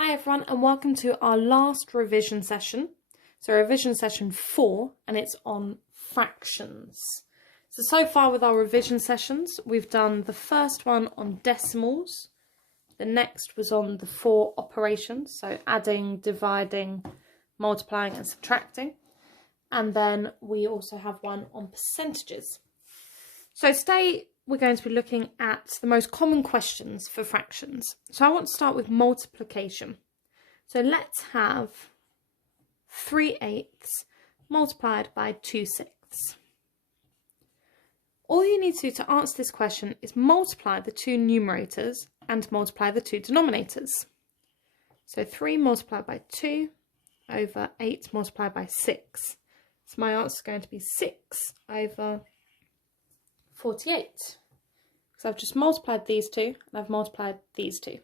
Hi everyone and welcome to our last revision session. So revision session 4 and it's on fractions. So far with our revision sessions we've done the first one on decimals, the next was on the 4 operations, so adding, dividing, multiplying and subtracting, and then we also have one on percentages. So today we're going to be looking at the most common questions for fractions. So I want to start with multiplication. So let's have 3/8 multiplied by 2/6. All you need to do to answer this question is multiply the two numerators and multiply the two denominators. So 3 multiplied by 2 over 8 multiplied by 6. So my answer is going to be 6 over 48. So I've just multiplied these two and I've multiplied these two.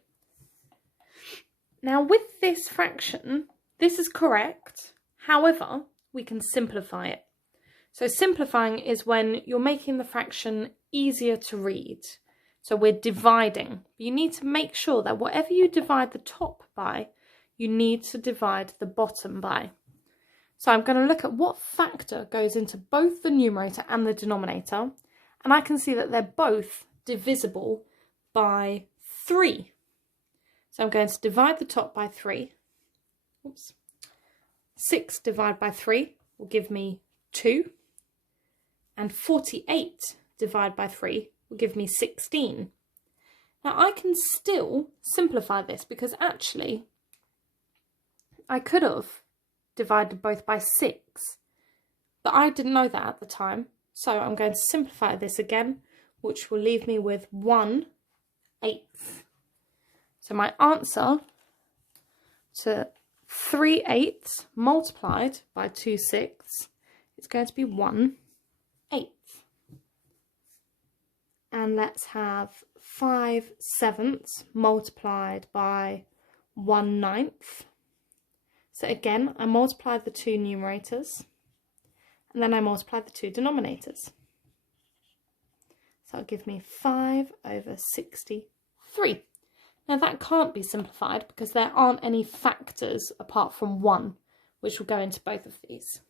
Now with this fraction, this is correct. However, we can simplify it. So simplifying is when you're making the fraction easier to read. So we're dividing. You need to make sure that whatever you divide the top by, you need to divide the bottom by. So I'm going to look at what factor goes into both the numerator and the denominator. And I can see that they're both divisible by 3. So I'm going to divide the top by 3. Oops. 6 divided by 3 will give me 2. And 48 divided by 3 will give me 16. Now I can still simplify this because actually I could have divided both by 6. But I didn't know that at the time. So I'm going to simplify this again, which will leave me with 1/8. So my answer to 3/8 multiplied by 2/6 is going to be 1/8. And let's have 5/7 multiplied by 1/9. So again, I multiplied the two numerators. And then I multiply the two denominators. So it'll give me 5 over 63. Now that can't be simplified because there aren't any factors apart from 1, which will go into both of these.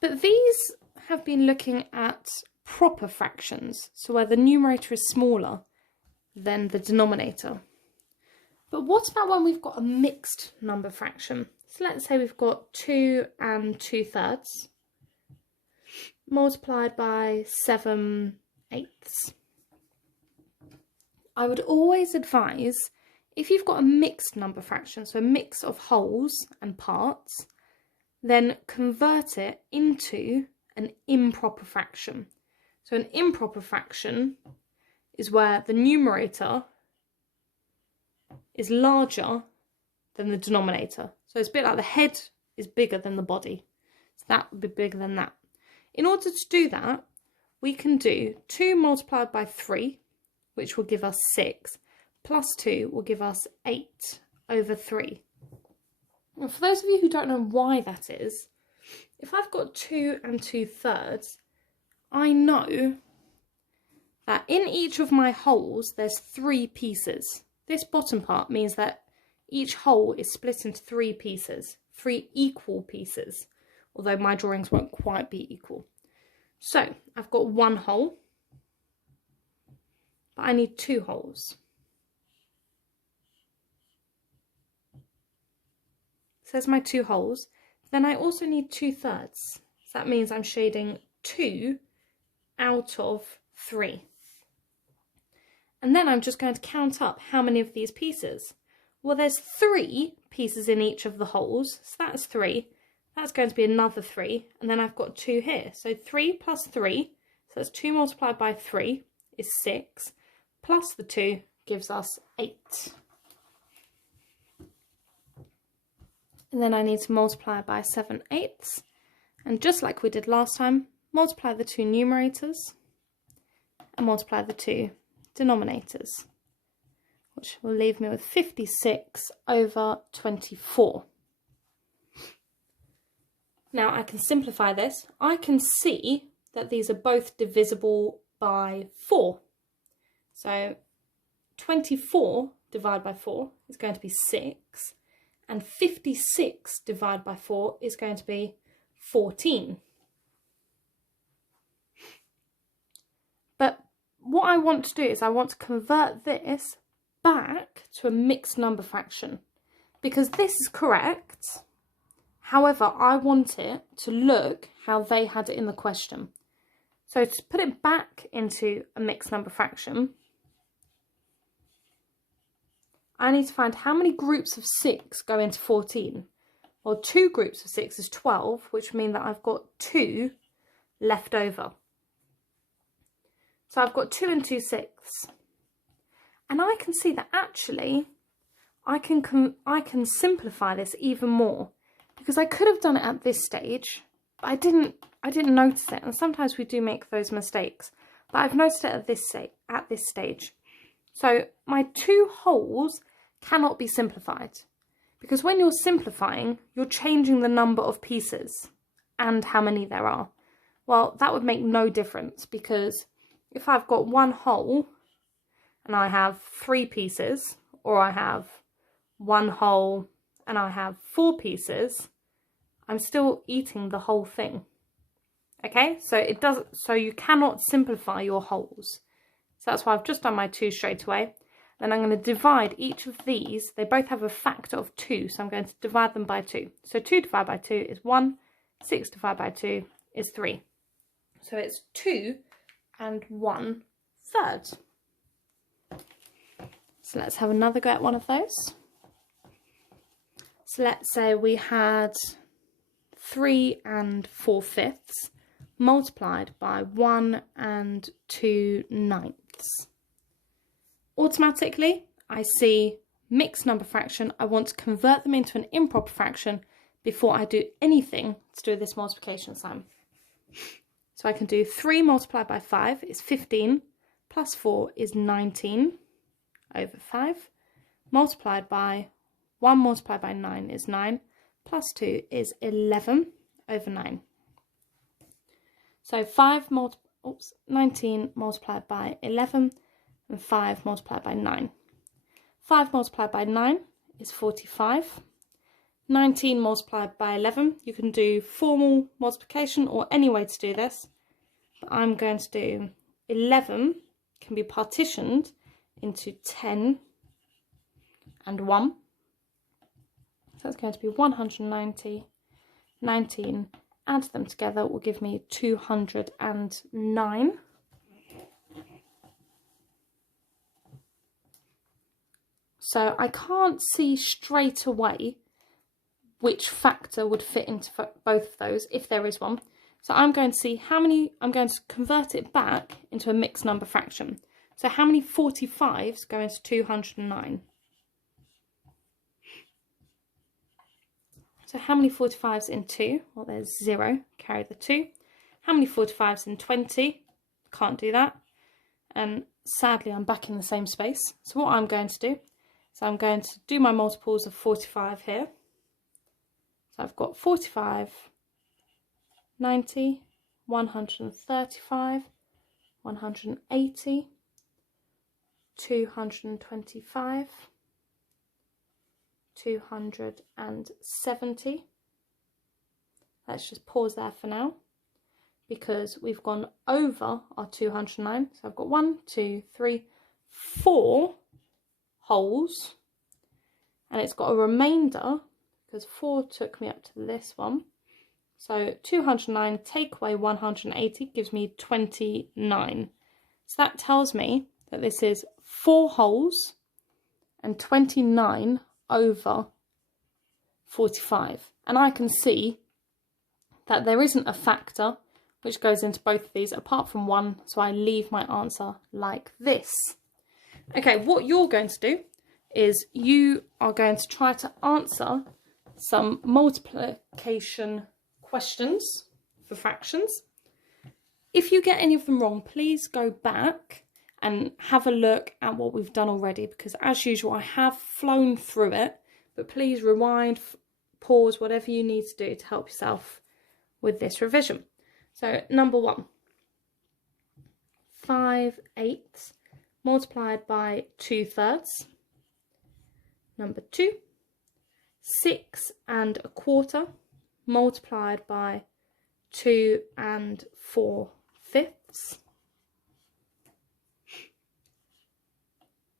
But these have been looking at proper fractions, so where the numerator is smaller than the denominator. But what about when we've got a mixed number fraction? So let's say we've got 2 2/3 multiplied by 7/8. I would always advise, if you've got a mixed number fraction, so a mix of wholes and parts, then convert it into an improper fraction. So an improper fraction is where the numerator is larger than the denominator. So it's a bit like the head is bigger than the body. So that would be bigger than that. In order to do that, we can do 2 multiplied by 3, which will give us 6, plus 2 will give us 8 over 3. And for those of you who don't know why that is, if I've got 2 2/3, I know that in each of my wholes there's 3 pieces. This bottom part means that each whole is split into 3 pieces, 3 equal pieces, although my drawings won't quite be equal. So I've got 1 whole, but I need 2 wholes. So there's my 2 wholes. Then I also need 2/3. So that means I'm shading 2 out of 3. And then I'm just going to count up how many of these pieces. Well, there's 3 pieces in each of the wholes, so that's 3. That's going to be another 3, and then I've got 2 here. So 3 plus 3, so that's 2 multiplied by 3 is 6, plus the 2 gives us 8. And then I need to multiply by 7/8, and just like we did last time, multiply the two numerators and multiply the two denominators, which will leave me with 56 over 24. Now I can simplify this. I can see that these are both divisible by 4. So 24 divided by 4 is going to be 6. And 56 divided by 4 is going to be 14. But what I want to do is I want to convert this back to a mixed number fraction, because this is correct. However, I want it to look how they had it in the question. So to put it back into a mixed number fraction, I need to find how many groups of 6 go into 14. Well, 2 groups of 6 is 12, which would mean that I've got 2 left over. So I've got 2 and 2/6. And I can see that actually I can simplify this even more, because I could have done it at this stage, but I didn't notice it. And sometimes we do make those mistakes, but I've noticed it at this stage. So my 2 wholes cannot be simplified, because when you're simplifying, you're changing the number of pieces and how many there are. Well, that would make no difference, because if I've got 1 whole and I have 3 pieces, or I have 1 whole and I have 4 pieces, I'm still eating the whole thing. Okay, so you cannot simplify your wholes. So that's why I've just done my 2 straight away. Then I'm going to divide each of these. They both have a factor of 2, so I'm going to divide them by 2. So 2 divided by 2 is 1, 6 divided by 2 is 3. So it's 2 and 1/3. So let's have another go at one of those. So let's say we had 3 and 4/5 multiplied by 1 and 2/9. Automatically, I see mixed number fraction. I want to convert them into an improper fraction before I do anything to do with this multiplication sign. So I can do 3 multiplied by 5 is 15, plus 4 is 19 over 5, multiplied by 1 multiplied by 9 is 9, plus 2 is 11 over 9. So 19 multiplied by 11, and 5 multiplied by 9. 5 multiplied by 9 is 45. 19 multiplied by 11, you can do formal multiplication or any way to do this, but I'm going to do 11 can be partitioned into 10 and 1. So that's going to be 190. 19, add them together will give me 209. So I can't see straight away which factor would fit into both of those, if there is one. So I'm going to see how many, I'm going to convert it back into a mixed number fraction. So how many 45s go into 209? So how many 45s in 2? Well, there's 0, carry the 2. How many 45s in 20? Can't do that. And sadly, I'm back in the same space. So what I'm going to do, so I'm going to do my multiples of 45 here. So I've got 45, 90, 135, 180, 225, 270. Let's just pause there for now, because we've gone over our 209. So I've got 1, 2, 3, 4 wholes, and it's got a remainder because 4 took me up to this one. So 209 take away 180 gives me 29. So that tells me that this is 4 wholes and 29 over 45. And I can see that there isn't a factor which goes into both of these apart from 1, so I leave my answer like this. Okay, what you're going to do is you are going to try to answer some multiplication questions for fractions. If you get any of them wrong, please go back and have a look at what we've done already, because as usual I have flown through it, but please rewind, pause, whatever you need to do to help yourself with this revision. So number 1, 5/8 multiplied by 2/3. number 2. 6 1/4 multiplied by 2 4/5.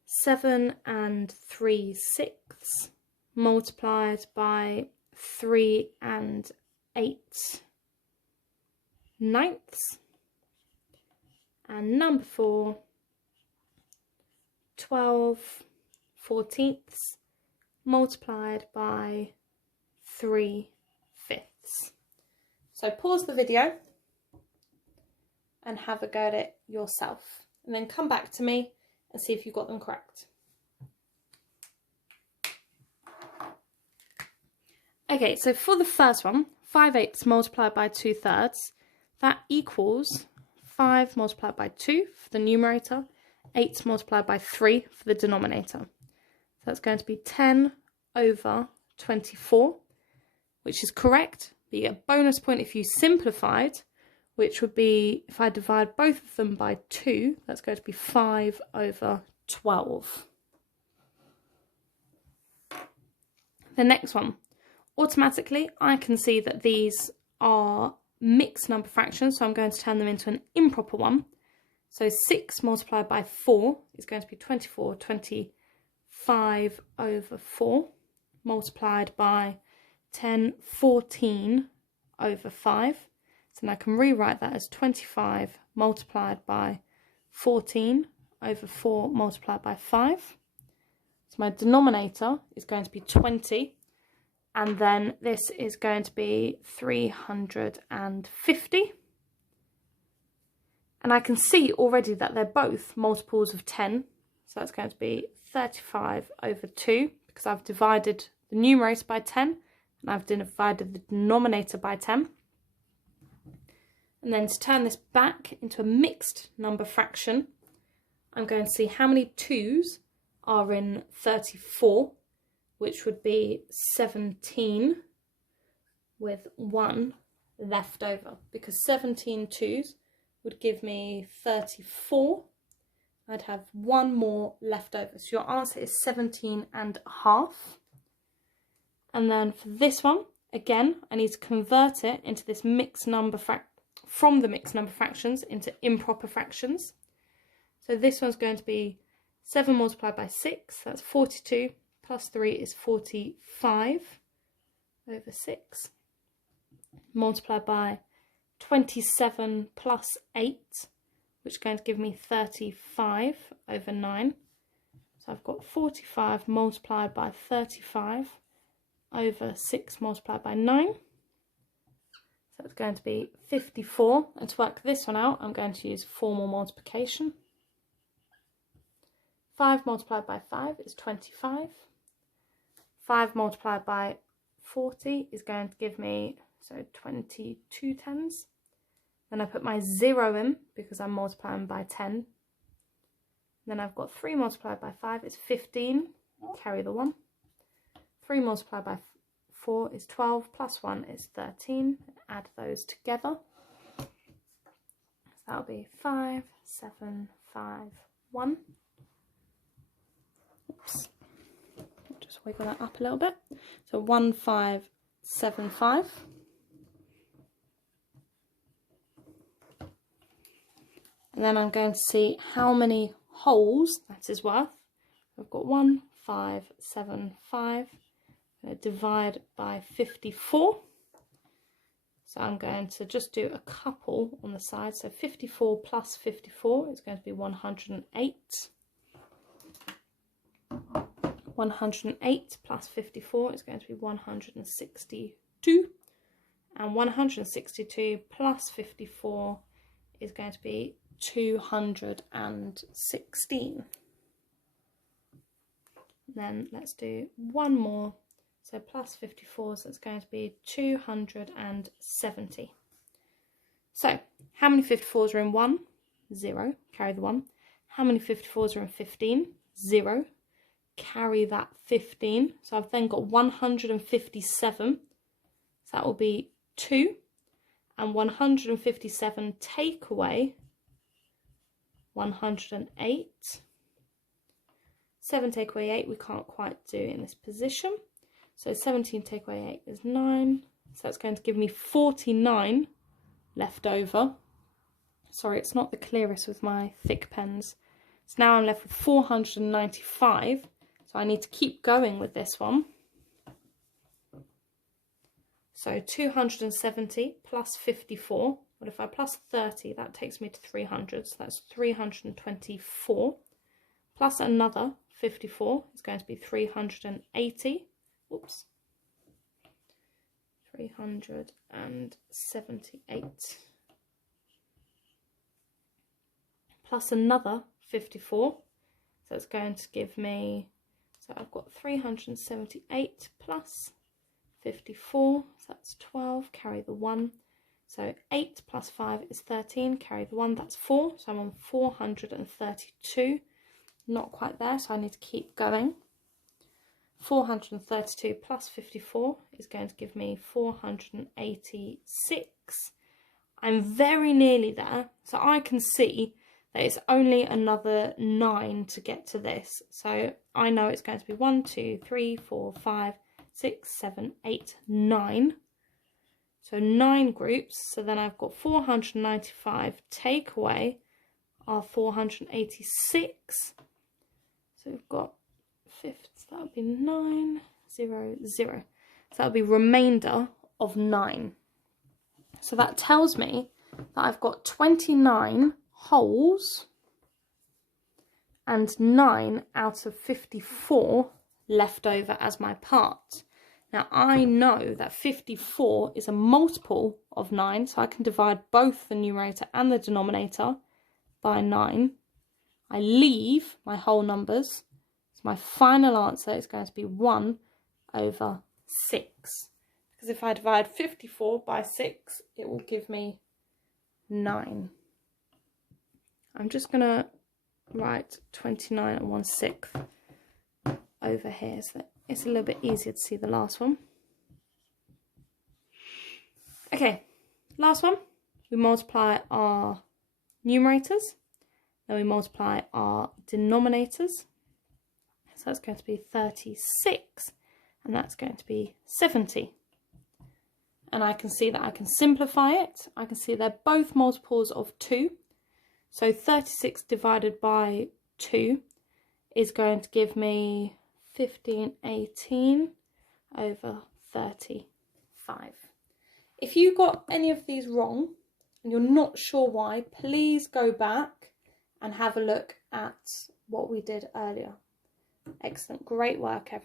7 3/6 multiplied by 3 8/9. And number 4, 12 14ths multiplied by 3/5. So pause the video and have a go at it yourself, and then come back to me and see if you got them correct. Okay, so for the first one, 5/8 multiplied by 2/3, that equals 5 multiplied by 2 for the numerator, 8 multiplied by 3 for the denominator. So that's going to be 10/24, which is correct. But you get a bonus point if you simplified, which would be, if I divide both of them by 2, that's going to be 5/12. The next one, automatically I can see that these are mixed number fractions, so I'm going to turn them into an improper one. So 6 multiplied by 4 is going to be 24, 25/4 multiplied by 10, 14/5. So now I can rewrite that as 25 multiplied by 14/4 multiplied by 5. So my denominator is going to be 20. And then this is going to be 350. And I can see already that they're both multiples of 10. So that's going to be 35/2, because I've divided the numerator by 10 and I've divided the denominator by 10. And then to turn this back into a mixed number fraction, I'm going to see how many 2's are in 34, which would be 17 with 1 left over, because 17 2's would give me 34. I'd have 1 more left over. So your answer is 17.5. And then for this one, again, I need to convert it into this mixed number from the mixed number fractions into improper fractions. So this one's going to be 7 multiplied by 6, that's 42. Plus 3 is 45/6, multiplied by 27 plus 8, which is going to give me 35/9. So I've got 45 multiplied by 35/6 multiplied by 9. So it's going to be 54. And to work this one out, I'm going to use formal multiplication. 5 multiplied by 5 is 25. 5 multiplied by 40 is going to give me, so 22 tens. Then I put my 0 in because I'm multiplying by 10. Then I've got 3 multiplied by 5 is 15, carry the 1. 3 multiplied by 4 is 12, plus 1 is 13. Add those together. So that'll be 5, 7, 5, 1. Oops. Just wiggle that up a little bit. So 1575. And then I'm going to see how many wholes that is worth. I've got 1575. I'm going to divide by 54. So I'm going to just do a couple on the side. So 54 plus 54 is going to be 108. 108 plus 54 is going to be 162. And 162 plus 54 is going to be 216. Then let's do one more. So plus 54, so it's going to be 270. So how many 54s are in 1? 0. Carry the 1. How many 54s are in 15? 0. Carry that 15. So I've then got 157. So that will be 2. And 157 take away 108. 7 take away 8 we can't quite do in this position. So 17 take away 8 is 9. So that's going to give me 49 left over. Sorry, it's not the clearest with my thick pens. So now I'm left with 495. So I need to keep going with this one. So 270 plus 54. Well, if I plus 30, that takes me to 300. So that's 324. Plus another 54 is going to be 380. Oops. 378. Plus another 54. So it's going to give me, so I've got 378 plus 54, so that's 12, carry the 1. So 8 plus 5 is 13, carry the 1, that's 4. So I'm on 432. Not quite there, so I need to keep going. 432 plus 54 is going to give me 486. I'm very nearly there, so I can see that it's only another 9 to get to this. So I know it's going to be 1, 2, 3, 4, 5, 6, 7, 8, 9. So 9 groups. So then I've got 495 take away our 486. So we've got fifths, that would be 9, 0, 0. So that would be remainder of 9. So that tells me that I've got 29 wholes and 9 out of 54 left over as my part. Now I know that 54 is a multiple of 9, so I can divide both the numerator and the denominator by 9. I leave my whole numbers, so my final answer is going to be 1 over 6. Because if I divide 54 by 6, it will give me 9. I'm just going to write 29 and 1/6 over here so that it's a little bit easier to see the last one. Okay, last one. We multiply our numerators, then we multiply our denominators. So that's going to be 36, and that's going to be 70. And I can see that I can simplify it. I can see they're both multiples of 2. So 36 divided by 2 is going to give me 1518 over 35. If you got any of these wrong and you're not sure why, please go back and have a look at what we did earlier. Excellent, great work everyone.